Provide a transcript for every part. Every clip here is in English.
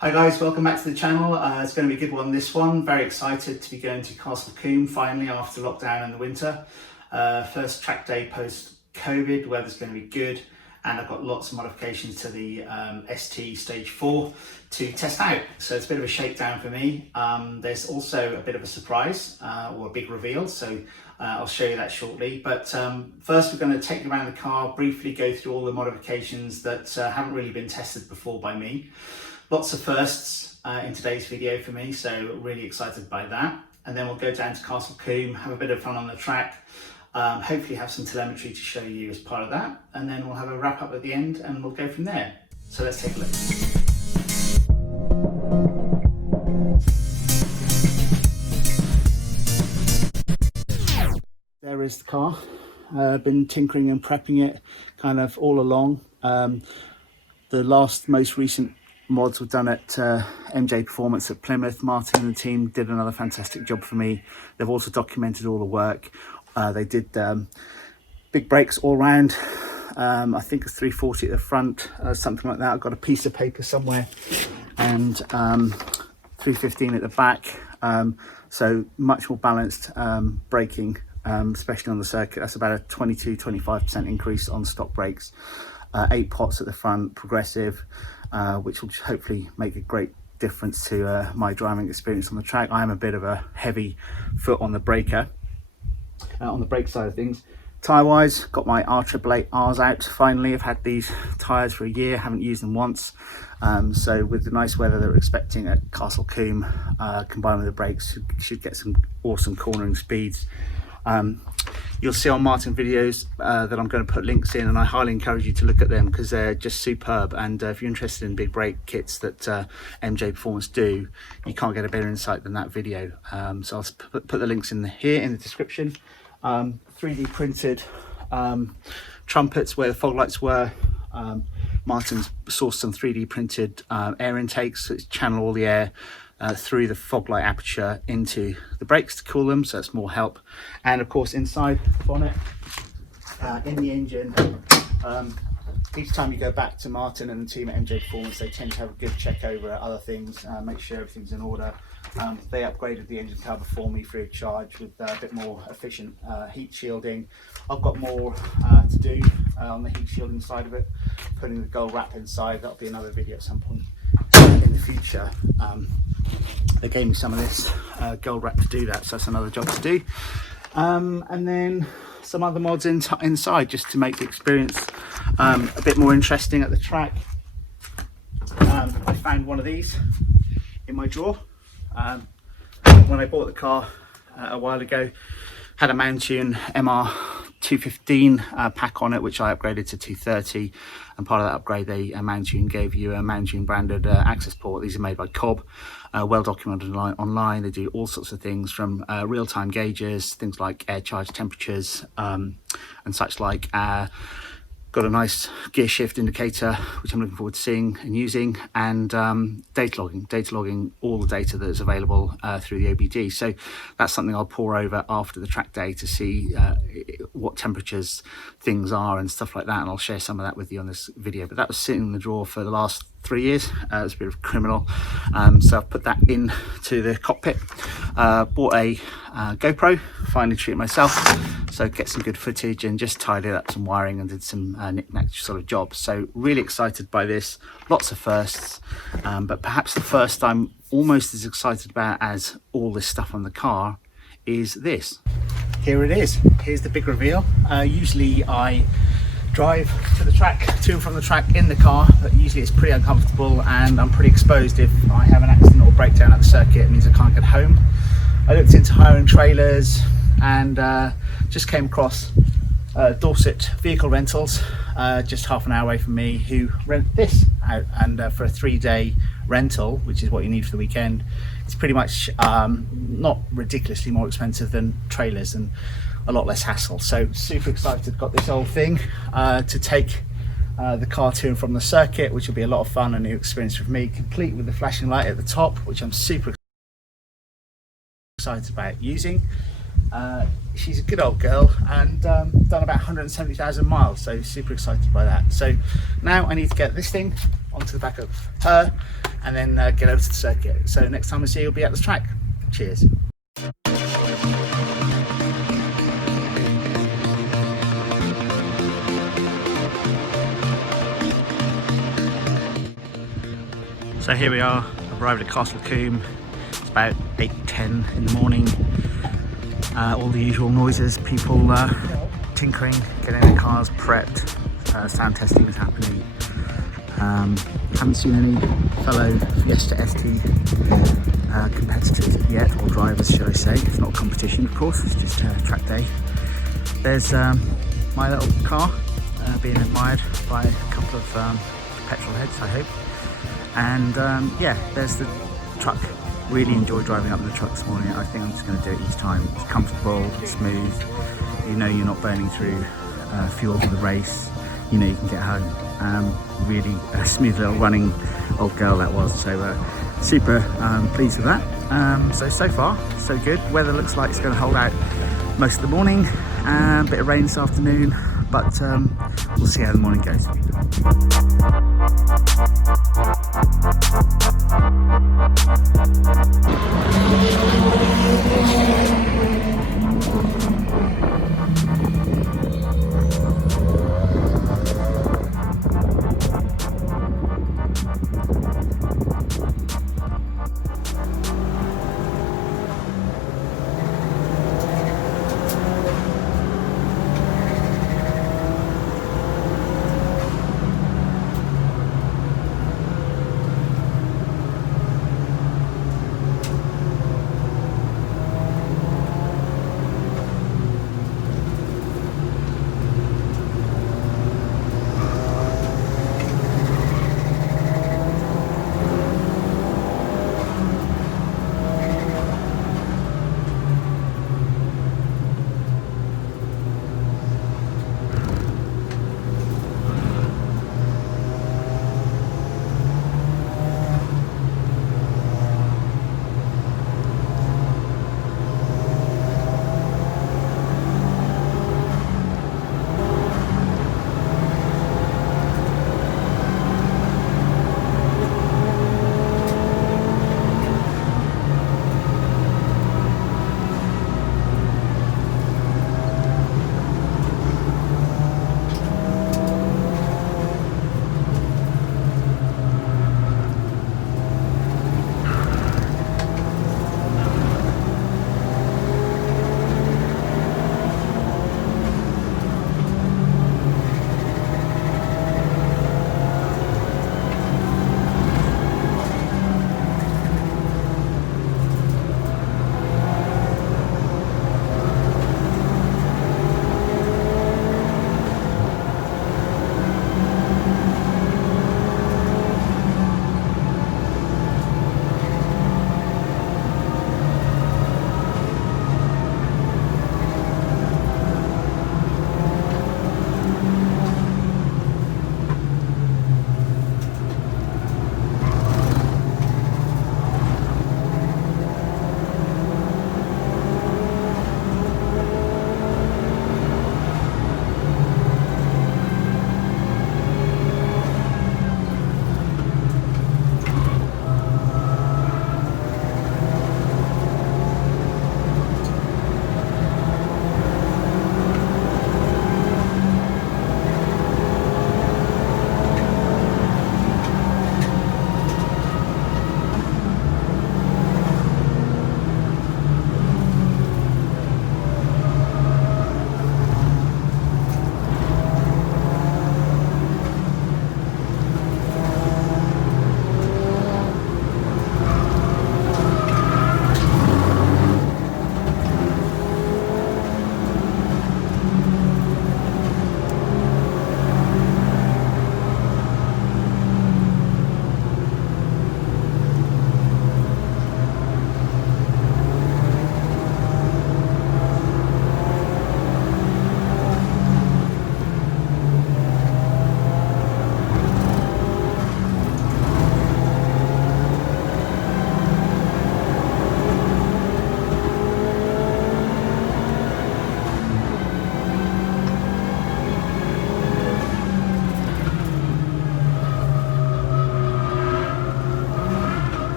Hi guys, welcome back to the channel. It's going to be a good one, this one. Very excited to be going to Combe finally after lockdown in the winter. First track day post-COVID, weather's going to be good, and I've got lots of modifications to the ST Stage 4 to test out. So it's a bit of a shakedown for me. There's also a bit of a surprise or a big reveal, so I'll show you that shortly. But first we're going to take you around the car, briefly go through all the modifications that haven't really been tested before by me. Lots of firsts in today's video for me, so really excited by that. And then we'll go down to Combe, have a bit of fun on the track, hopefully have some telemetry to show you as part of that, and then we'll have a wrap up at the end and we'll go from there. So let's take a look. There is the car. I've been tinkering and prepping it kind of all along. The most recent mods were done at MJPerformance at Plymouth. Martin and the team did another fantastic job for me. They've also documented all the work. They did big brakes all round. I think it's 340 at the front, something like that. I've got a piece of paper somewhere, and 315 at the back. So much more balanced braking, especially on the circuit. That's about a 22-25% increase on stock brakes. 8 pots at the front, progressive, which will hopefully make a great difference to my driving experience on the track. I am a bit of a heavy foot on the breaker, on the brake side of things. Tyre wise, got my R888Rs out finally. I've had these tyres for a year, haven't used them once. So with the nice weather that we're expecting at Combe, combined with the brakes, should get some awesome cornering speeds. You'll see on Martin videos that I'm going to put links in, and I highly encourage you to look at them because they're just superb. And if you're interested in big brake kits that MJPerformance do, you can't get a better insight than that video. So I'll put the links in here in the description. 3D printed trumpets where the fog lights were. Martin's sourced some 3D printed air intakes to channel all the air through the fog light aperture into the brakes to cool them, so that's more help. And of course inside the bonnet, in the engine, each time you go back to Martin and the team at MJPerformance, they tend to have a good check over other things, make sure everything's in order. They upgraded the engine cover for me free of charge with a bit more efficient heat shielding. I've got more to do on the heat shielding side of it, putting the gold wrap inside. That'll be another video at some point in the future. They gave me some of this gold wrap to do that, so that's another job to do. And then some other mods inside just to make the experience a bit more interesting at the track. I found one of these in my drawer when I bought the car a while ago. Had a Mountune MR215 pack on it, which I upgraded to 230, and part of that upgrade Mountune gave you a Mountune branded access port. These are made by Combe, well documented online. They do all sorts of things from real-time gauges, things like air charge temperatures and such like. Got a nice gear shift indicator, which I'm looking forward to seeing and using, and data logging all the data that is available through the OBD. So that's something I'll pour over after the track day to see what temperatures things are and stuff like that, and I'll share some of that with you on this video. But that was sitting in the drawer for the last 3 years. It's a bit of a criminal, so I've put that into the cockpit. Bought a GoPro, finally treated myself, so get some good footage, and just tidied up some wiring and did some knick-knack sort of jobs. So really excited by this. Lots of firsts, but perhaps the first I'm almost as excited about as all this stuff on the car is this. Here it is. Here's the big reveal. Usually I drive to and from the track in the car, but usually it's pretty uncomfortable and I'm pretty exposed if I have an accident or breakdown at the circuit. It means I can't get home. I looked into hiring trailers and just came across Dorset Vehicle Rentals, just half an hour away from me, who rent this out, and for a 3-day rental, which is what you need for the weekend, it's pretty much not ridiculously more expensive than trailers and a lot less hassle. So super excited, got this whole thing to take the car to and from the circuit, which will be a lot of fun, a new experience for me, complete with the flashing light at the top, which I'm super excited about using. She's a good old girl and done about 170,000 miles, so super excited by that. So now I need to get this thing onto the back of her, and then get over to the circuit. So next time we see you, we'll be at the track. Cheers. So here we are, arrived at Castle Combe. It's about 8:10 in the morning. All the usual noises, people tinkering, getting their cars prepped, sound testing is happening. Haven't seen any fellow Fiesta ST competitors yet, or drivers should I say. It's not competition of course, it's just track day. There's my little car being admired by a couple of petrol heads, I hope. And yeah, there's the truck. Really enjoyed driving up in the truck this morning. I think I'm just going to do it each time. It's comfortable, it's smooth. You know you're not burning through fuel for the race. You know you can get home. Really smooth little running old girl that was. So super pleased with that. So far so good. Weather looks like it's going to hold out most of the morning. A bit of rain this afternoon, but we'll see how the morning goes.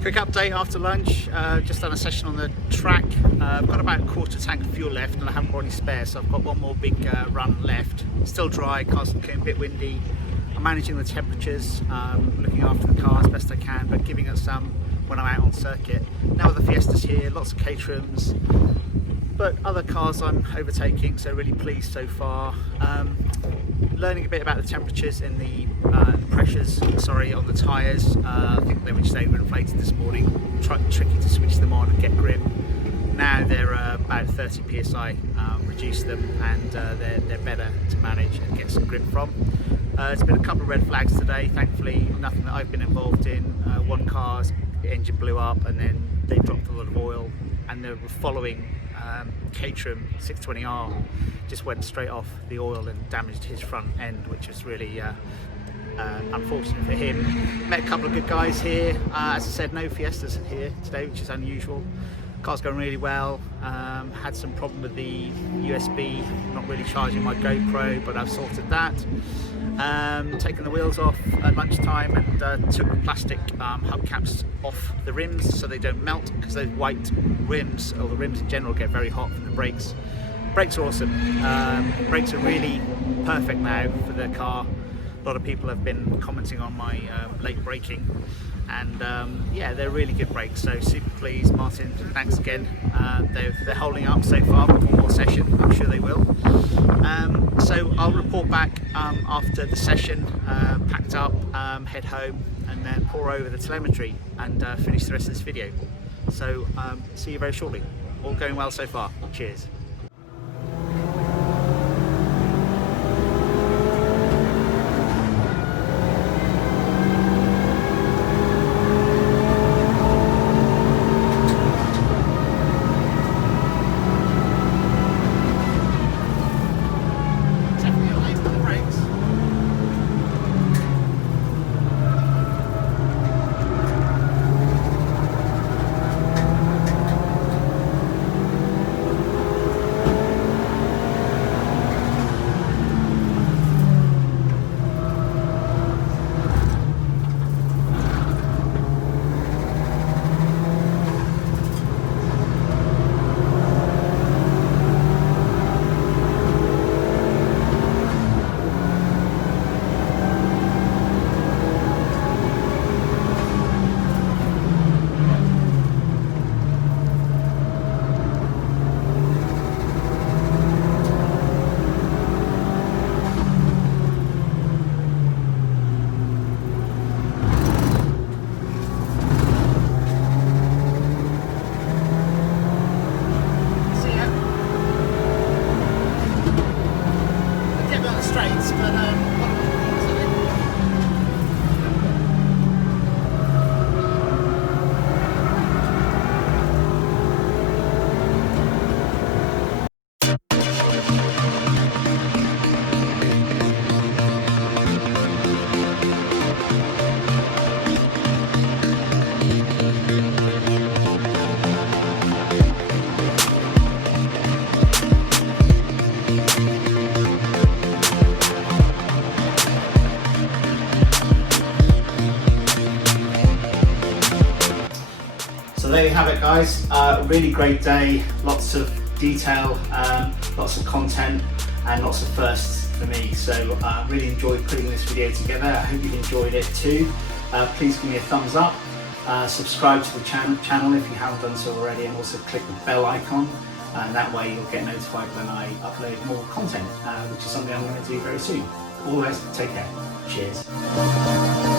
Quick update after lunch, just done a session on the track. I've got about a quarter tank of fuel left and I haven't got any spare, so I've got one more big run left. Still dry, car's looking a bit windy. I'm managing the temperatures, looking after the car as best I can, but giving it some when I'm out on circuit. Now the Fiestas here, lots of caterhams, but other cars I'm overtaking, so really pleased so far. Learning a bit about the temperatures and the pressures, on the tyres. I think they were just overinflated this morning. Tricky to switch them on and get grip. Now they're about 30 psi, reduce them, and they're better to manage and get some grip from. There's been a couple of red flags today, thankfully nothing that I've been involved in. One car's engine blew up and then they dropped a lot of oil, and they were following Caterham 620R, just went straight off the oil and damaged his front end, which was really unfortunate for him. Met a couple of good guys here. As I said, no Fiestas here today, which is unusual. Car's going really well. Had some problem with the USB, not really charging my GoPro, but I've sorted that. Taken the wheels off at lunchtime and took the plastic hubcaps off the rims so they don't melt, because those white rims, or the rims in general, get very hot from the brakes. Brakes are awesome. Brakes are really perfect now for the car. A lot of people have been commenting on my late braking, and yeah, they're really good brakes, so super pleased. Martin, thanks again. They're holding up so far. One more session, I'm sure they will. So I'll report back after the session, packed up, head home, and then pour over the telemetry and finish the rest of this video. So see you very shortly. All going well so far. Cheers. Straights, but there you have it, guys. Really great day, lots of detail, lots of content, and lots of firsts for me. So really enjoyed putting this video together. I hope you've enjoyed it too. Please give me a thumbs up, subscribe to the channel if you haven't done so already, and also click the bell icon, and that way you'll get notified when I upload more content, which is something I'm going to do very soon. All the best, take care, cheers.